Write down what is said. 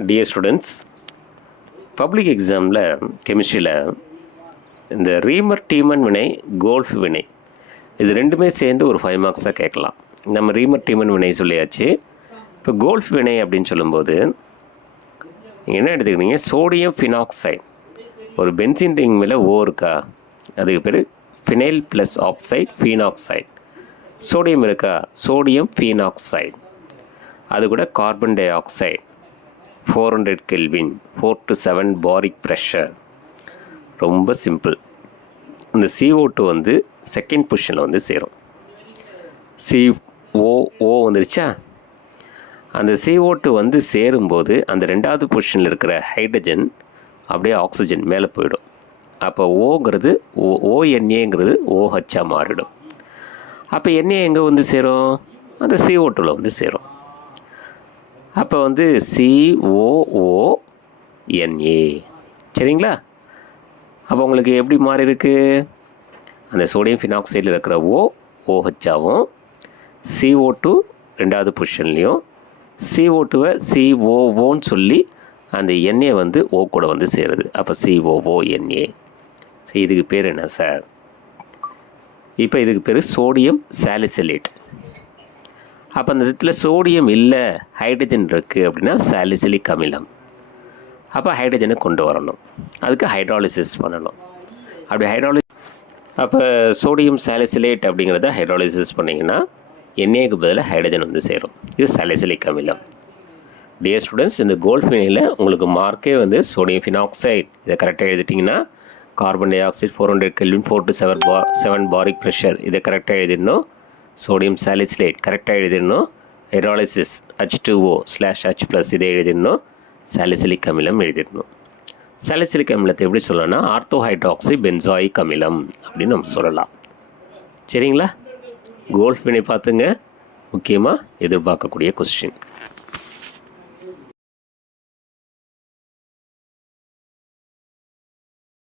Dear students public எக்ஸாமில் கெமிஸ்ட்ரியில் இந்த ரீமர் demon வினை கோல்ஃப் வினை இது ரெண்டுமே சேர்ந்து ஒரு ஃபைவ் மார்க்ஸாக கேட்கலாம். நம்ம ரீமர் டீமன் வினை சொல்லியாச்சு. இப்போ கோல்ஃப் வினை அப்படின்னு சொல்லும்போது என்ன எடுத்துக்கிட்டீங்க? சோடியம் ஃபினாக்சைடு ஒரு பென்சின் ரிங் மேலே ஓ இருக்கா? அதுக்கு பேர் phenyl plus oxide phenoxide sodium இருக்கா? சோடியம் ஃபீனாக்சைடு அது கூட carbon dioxide four hundred kelvin four to seven Parikh pressure ரொம்ப சிம்பிள் இந்த சிஓ டூ வந்து செகண்ட் பொசிஷனில் வந்து சேரும். சி ஓ ஓ வந்துருச்சா? அந்த சிஓ டூ வந்து சேரும்போது அந்த ரெண்டாவது பொசிஷனில் இருக்கிற ஹைட்ரஜன் அப்படியே ஆக்சிஜன் மேலே போயிடும். அப்போ ஓங்கிறது ஓ ஓஎன்ஏங்கிறது ஓஹெச்சாக மாறிடும். அப்போ என்ஏ எங்கே வந்து சேரும்? அந்த சிஓ டூவில் வந்து சேரும். அப்போ வந்து சிஓஓஎன்ஏ சரிங்களா? அப்போ உங்களுக்கு எப்படி மாறி இருக்குது அந்த சோடியம் ஃபினாக்சைடில் இருக்கிற ஓ ஓஹெச்சாவும் சிஓ டூ ரெண்டாவது பொசிஷன்லேயும் சிஓ டூவை சிஓஓன்னு சொல்லி அந்த எண்ணெய் வந்து ஓ கூட வந்து சேருது. அப்போ சிஓஓஎன்ஏ சரி இதுக்கு பேர் என்ன சார்? இப்போ இதுக்கு பேர் சோடியம் சாலிசிலேட் அப்போ அந்த இடத்துல சோடியம் இல்லை ஹைட்ரஜன் இருக்குது அப்படின்னா சாலிசிலிக் அமிலம். அப்போ ஹைட்ரஜனை கொண்டு வரணும். அதுக்கு ஹைட்ராலிசிஸ் பண்ணணும். அப்படி ஹைட்ராலி அப்போ சோடியம் சாலிசிலேட் அப்படிங்கிறத ஹைட்ராலிசிஸ் பண்ணிங்கன்னா எண்ணெய்க்கு பதிலாக ஹைட்ரஜன் வந்து சேரும். இது சாலிசிலிக் அமிலம். டியர் ஸ்டூடெண்ட்ஸ் இந்த கோல்ஃபினில் உங்களுக்கு மார்க்கே வந்து சோடியம் ஃபினாக்சைட் இதை கரெக்டாக எழுதிட்டிங்கன்னா carbon dioxide four hundred kelvin four to seven பா செவன் பாரிக் ப்ரெஷர் இதை கரெக்டாக எழுதிடணும். சோடியம் சாலிசிலேட் கரெக்டாக எழுதிடணும். Hydrolysis H two O slash H plus இதை எழுதிடணும். சாலிசிலிக் அமிலம் எழுதிடணும். சாலிசிலிக் அமிலத்தை எப்படி சொல்லணும்னா ஆர்த்தோஹைட்ராக்சி பென்சாயிக் அமிலம் அப்படின்னு நம்ம சொல்லலாம். சரிங்களா? கோல்ஃப் வினை பார்த்துங்க. முக்கியமாக எதிர்பார்க்கக்கூடிய கொஸ்டின்